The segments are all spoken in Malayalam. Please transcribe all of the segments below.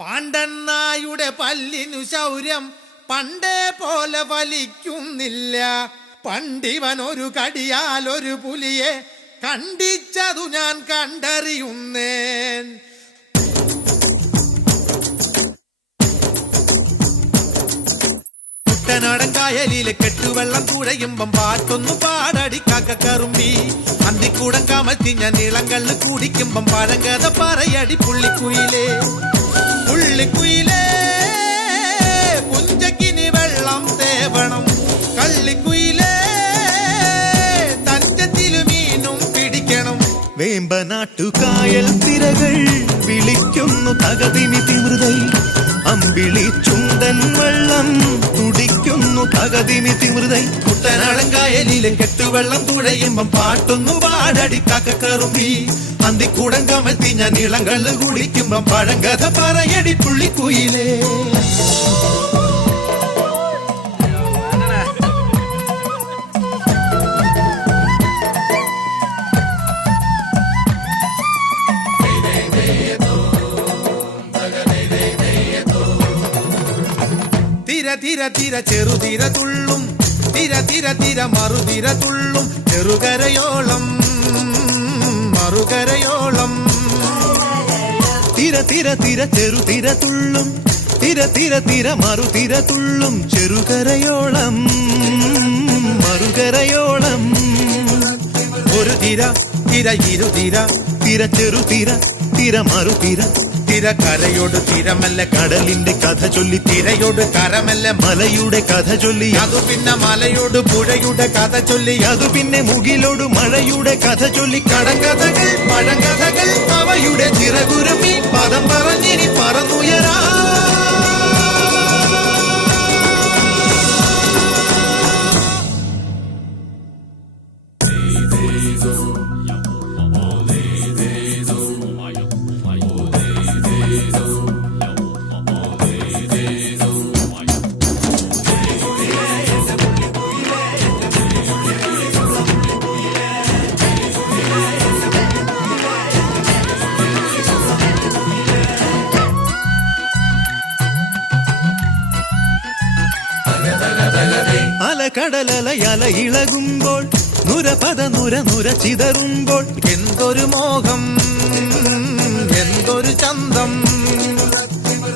പാണ്ടണ്ണായുടെ പല്ലിനു ശൗര്യം പണ്ടേ പോലെ വലിക്കുന്നില്ല. പണ്ടിവൻ ഒരു കടിയാൽ ഒരു പുലിയെ കണ്ടിച്ചതു ഞാൻ കണ്ടറിയുന്നേൻ. കുട്ടനാടൻ കായലിലെ കെട്ടുവെള്ളം കുഴയുമ്പം പാട്ടൊന്നു പാടടി കാക്കക്കറുമ്പി. അന്തിക്കൂടം കമത്തി ഞാൻ ഇളങ്കള്ള് കുടിക്കുമ്പം പഴങ്കഥ പറയടി പുള്ളിക്കുയിലേ. പുള്ളിക്കുയിലേ പുഞ്ചക്കിനി വെള്ളം തേവണം. കള്ളിക്കുയിലേ തഞ്ചത്തിലു മീനും പിടിക്കണം. വേമ്പനാട്ടുകായൽ തിരകൾ വിളിക്കുന്നു തകതിമി തിമൃതൈ. അമ്പിളി ചുണ്ടൻ വെള്ളം തുടിക്കുന്നു തകതിമി തിമൃതൈ. കുട്ടനാടൻ കായലിലെ കെട്ടുവെള്ളം തുഴയുമ്പം പാട്ടൊന്നു പാടടി കാക്കക്കറുമ്പി. അന്തിക്കൂടം കമത്തി ഞാൻ ഇളങ്കള്ള് കുടിക്കുമ്പം പഴങ്കഥ പറയടി പുള്ളിക്കുയിലേ. തിര തിര തിര ചെറുതിര തുള്ളും, തിര തിര തിര മറുതിര തുള്ളും. ചെറുകരയോളം മറുകരയോളം. തിര തിര തിര ചെറുതിര തുള്ളും, തിര തിര തിര മറുതിര തുള്ളും. ചെറുകരയോളം മറുകരയോളം. ഒരു തിര തിര ഇരുതിര, തിര ചെറുതിര തിര മറുതിര. തിര കരയോട് തിരമല്ല കടലിന്റെ കഥ ചൊല്ലി, തിരയോട് കരമല്ല മലയുടെ കഥ ചൊല്ലി. അതു പിന്നെ മലയോട് പുഴയുടെ കഥ ചൊല്ലി. അതു പിന്നെ മുകിലോട് മഴയുടെ കഥ ചൊല്ലി. കടങ്കഥകൾ പഴങ്കഥകൾ അവയുടെ ചിറകുരുമി പദം പറഞ്ഞിനി പറന്നുയരാ. അലകടലയല ഇളകുമ്പോൾ നുരപദ നുര നുര ചിതറുമ്പോൾ. എന്തൊരു മോഹം എന്തൊരു ചന്തം.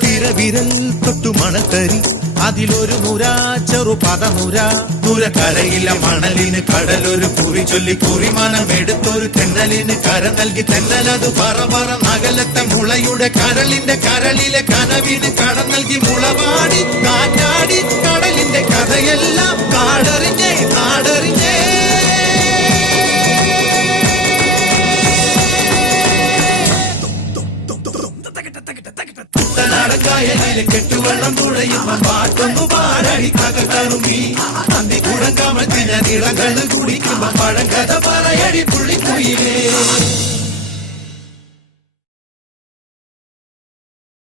തിരവിരൽ തൊട്ടു മണത്തരി, അതിലൊരു നുര ചെറു പദനുര. നുര കരയില മണലിന് കടലൊരു കുറി ചൊല്ലി. കുറിമണം എടുത്തൊരു തെന്നലിന് കര നൽകി. തെന്നലത് പറ പറ നഗലത്തെ മുളയുടെ കരളിന്റെ കരളിലെ കനവിന് കട നൽകി. മുളപാടി കാറ്റാടി കടലിന്റെ കഥയെല്ലാം കാടറിഞ്ഞേ നാടറിഞ്ഞേ. കുട്ടനാടൻ കായലിലെ കെട്ടുവെള്ളം തുഴയുമ്പം പാട്ടൊന്നു പാടടി കാക്കക്കറുമ്പി. അന്തിക്കൂടം കമത്തി ഞാൻ ഇളങ്കള്ള് കുടിക്കുമ്പം പഴങ്കഥ പറയടി പുള്ളിക്കുയിലേ.